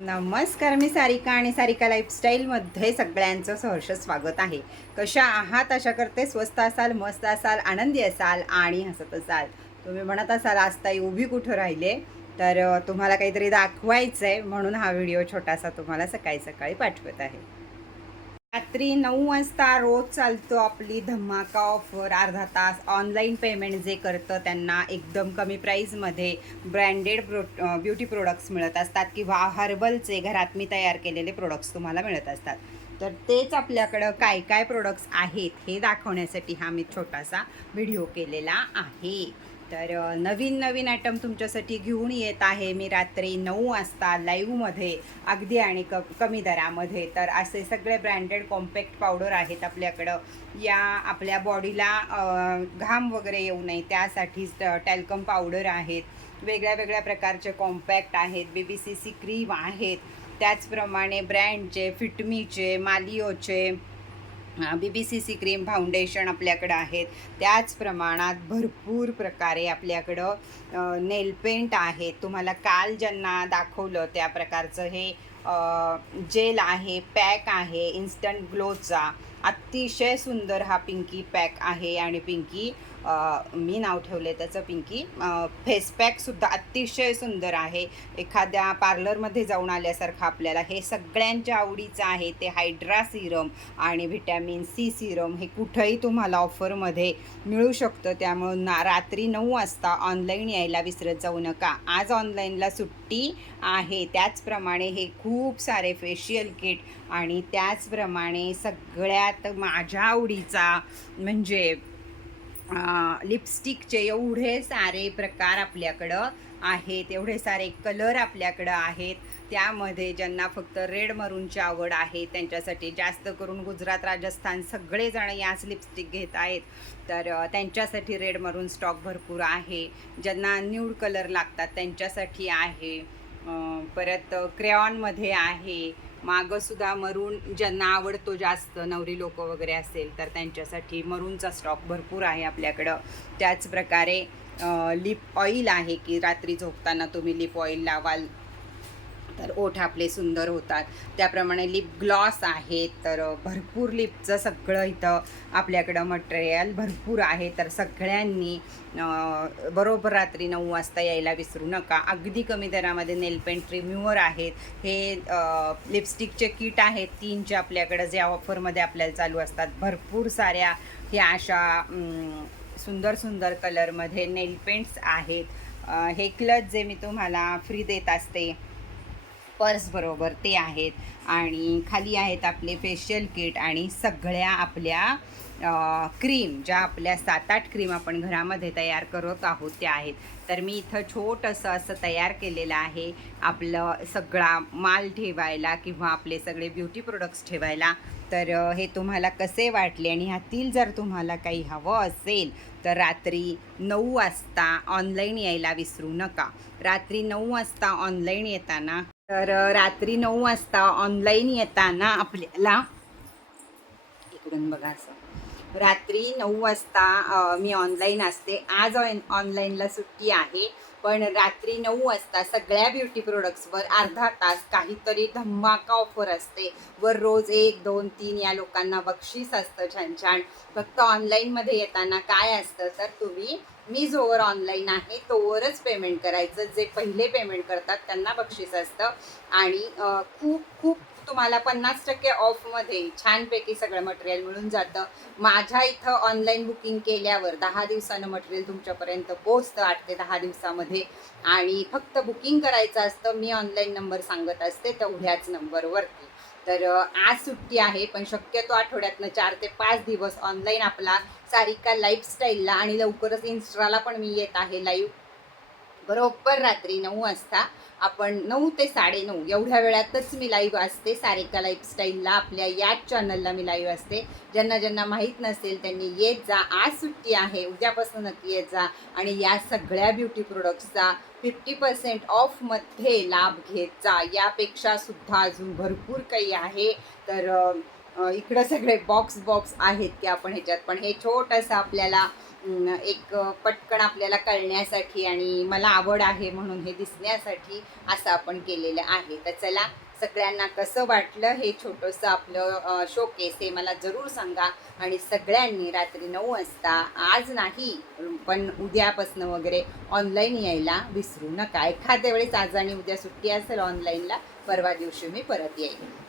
नमस्कार मी सारिका आणि सारिका लाईफस्टाईलमध्ये सगळ्यांचं सहर्ष स्वागत आहे. कशा आहात? अशा करते स्वस्त असाल मस्त असाल आनंदी असाल आणि हसत असाल. तुम्ही म्हणत असाल आज ताई उभी कुठं राहिले? तर तुम्हाला काहीतरी दाखवायचं आहे म्हणून हा व्हिडिओ छोटासा तुम्हाला सकाळी सकाळी पाठवत आहे. रात्री नऊ वाजता रोज चालतो आपली धमाका ऑफर अर्धा तास ऑनलाईन पेमेंट जे करतं त्यांना एकदम कमी प्राईजमध्ये ब्रँडेड प्रो ब्युटी प्रोडक्ट्स मिळत असतात किंवा हर्बलचे घरात मी तयार केलेले प्रोडक्ट्स तुम्हाला मिळत असतात. तर तेच आपल्याकडं काय काय प्रोडक्ट्स आहेत हे दाखवण्यासाठी हा मी छोटासा व्हिडिओ केलेला आहे. तर नवीन नवीन आयटम तुमच्यासाठी घेऊन येत आहे मी रात्री नऊ वाजता लाईव्हमध्ये अगदी आणि क कमी दरामध्ये. तर असे सगळे ब्रँडेड कॉम्पॅक्ट पावडर आहेत आपल्याकडं. या आपल्या बॉडीला घाम वगैरे येऊ नये त्यासाठी टॅल्कम पावडर आहेत. वेगळ्या वेगळ्या प्रकारचे कॉम्पॅक्ट आहेत B B C C cream आहेत. त्याचप्रमाणे ब्रँडचे फिटमीचे मालिओचे B B C C cream foundation आपल्याकडं आहेत. त्याच प्रमाणात भरपूर प्रकारे आपल्याकडं नेल पेंट आहेत तुम्हाला काल ज्यांना दाखवलं त्या प्रकारचं हे जेल आहे पॅक आहे इन्स्टंट ग्लोचा अतिशय सुंदर हा पिंकी पॅक आहे आणि पिंकी मी नाव ठेवले त्याचं पिंकी. फेस पॅकसुद्धा अतिशय सुंदर आहे. एखाद्या पार्लरमध्ये जाऊन आल्यासारखं आपल्याला. हे सगळ्यांच्या आवडीचं आहे. ते हायड्रा सिरम आणि व्हिटॅमिन सी सिरम हे कुठंही तुम्हाला ऑफरमध्ये मिळू शकतं. त्यामुळं ना रात्री नऊ वाजता ऑनलाईन यायला विसरत जाऊ नका. आज ऑनलाईनला सुट्टी आहे. त्याचप्रमाणे हे खूप सारे फेशियल किट आणि त्याचप्रमाणे सगळ्यात माझ्या आवडीचा म्हणजे लिपस्टिकचे एवढे सारे प्रकार आपल्याकडं आहेत एवढे सारे कलर आपल्याकडं आहेत. त्यामध्ये ज्यांना फक्त रेड मरूनची आवड आहे त्यांच्यासाठी जास्त करून गुजरात राजस्थान सगळेजण याच लिपस्टिक घेत आहेत. तर त्यांच्यासाठी रेड मरून स्टॉक भरपूर आहे. ज्यांना न्यूड कलर लागतात त्यांच्यासाठी आहे. परत क्रेऑनमध्ये आहे. मागंसुद्धा मरून ज्यांना आवडतो जास्त नवरी लोक वगैरे असेल तर त्यांच्यासाठी मरूनचा स्टॉक भरपूर आहे आपल्याकडं. त्याचप्रकारे लिप ऑइल आहे की रात्री झोपताना तुम्ही लिप ऑइल लावाल तर ओठ आपले सुंदर होतात. त्याप्रमाणे लिप ग्लॉस आहे तर भरपूर लिपचं सगळं इथं आपल्याकडं मटेरियल भरपूर आहे. तर सगळ्यांनी बरोबर रात्री नऊ वाजता यायला विसरू नका. अगदी कमी दरामध्ये नेलपेंट रिम्युअर आहेत. हे लिपस्टिकचे किट आहेत. तीनचे आपल्याकडं जे ऑफरमध्ये आपल्याला चालू असतात. भरपूर साऱ्या ह्या अशा सुंदर सुंदर कलरमध्ये नेलपेंट्स आहेत. हे क्लच जे मी तुम्हाला फ्री देत असते पर्स बरोबर ते आहेत. आणि खाली आहेत आपले फेशियल किट आणि सगळ्या आपल्या क्रीम ज्या आपल्या सात आठ क्रीम आपण घरामध्ये तयार करत आहोत त्या आहेत. तर मी इथं छोटंसं असं तयार केलेलं आहे. आपलं सगळा माल ठेवायला किंवा आपले सगळे ब्युटी प्रोडक्ट्स ठेवायला. तर हे तुम्हाला कसे वाटले आणि ह्यातील जर तुम्हाला काही हवं असेल तर रात्री नऊ वाजता ऑनलाईन यायला विसरू नका. रात्री नऊ वाजता ऑनलाईन येताना तर रात्री नऊ वाजता ऑनलाईन येताना आपल्याला इकडून बघा असं रात्री नऊ वाजता मी ऑनलाईन असते. आज ऑन ऑनलाईनला सुट्टी आहे. पण रात्री नऊ वाजता सगळ्या ब्युटी प्रोडक्ट्सवर अर्धा तास काहीतरी धमाका ऑफर असते. वर रोज एक दोन तीन या लोकांना बक्षीस असतं छान छान फक्त ऑनलाईनमध्ये येताना काय असतं तर तुम्ही मी जोवर ऑनलाईन आहे तोवरच पेमेंट करायचं. जे पहिले पेमेंट करतात त्यांना बक्षीस असतं. आणि खूप खूप तुम्हाला पन्नास टक्के ऑफमध्ये छानपैकी सगळं मटेरियल मिळून जातं. माझ्या इथं ऑनलाईन बुकिंग केल्यावर दहा दिवसानं मटेरियल तुमच्यापर्यंत पोहोचतं आठ ते दहा दिवसामध्ये. आणि फक्त बुकिंग करायचं असतं मी ऑनलाईन नंबर सांगत असते तेवढ्याच नंबरवरती तर आज सुट्टी आहे पण शक्यतो आठवड्यातनं चार ते पाच दिवस ऑनलाईन आपला सारिका लाईफस्टाईलला आणि लवकरच इन्स्टाला पण मी येत आहे लाईव्ह बरोबर रात्री नऊ वाजता आपण नऊ ते साडेनऊ एवढ्या वेळातच मी लाईव्ह असते. सारिका लाईफस्टाईलला आपल्या याच चॅनलला मी लाईव्ह असते. ज्यांना ज्यांना माहीत नसेल त्यांनी येत जा आज सुट्टी आहे उद्यापासून नक्की येत जा. आणि या सगळ्या ब्युटी प्रोडक्ट्सचा फिफ्टी पर्सेंट ऑफमध्ये लाभ घेत जा. यापेक्षा सुद्धा अजून भरपूर काही आहे. तर इकडं सगळे बॉक्स बॉक्स आहेत की आपण ह्याच्यात. पण हे छोटंसं आपल्याला एक पटकन आपल्याला कळण्यासाठी आणि मला आवड आहे म्हणून हे दिसण्यासाठी असं आपण केलेलं आहे. तर चला सगळ्यांना कसं वाटलं हे छोटंसं आपलं शोकेस हे मला जरूर सांगा. आणि सगळ्यांनी रात्री नऊ वाजता आज नाही पण उद्यापासनं वगैरे ऑनलाईन यायला विसरू नका. एखाद्या वेळेस आज आणि उद्या सुट्टी असेल ऑनलाईनला परवा दिवशी मी परत येईल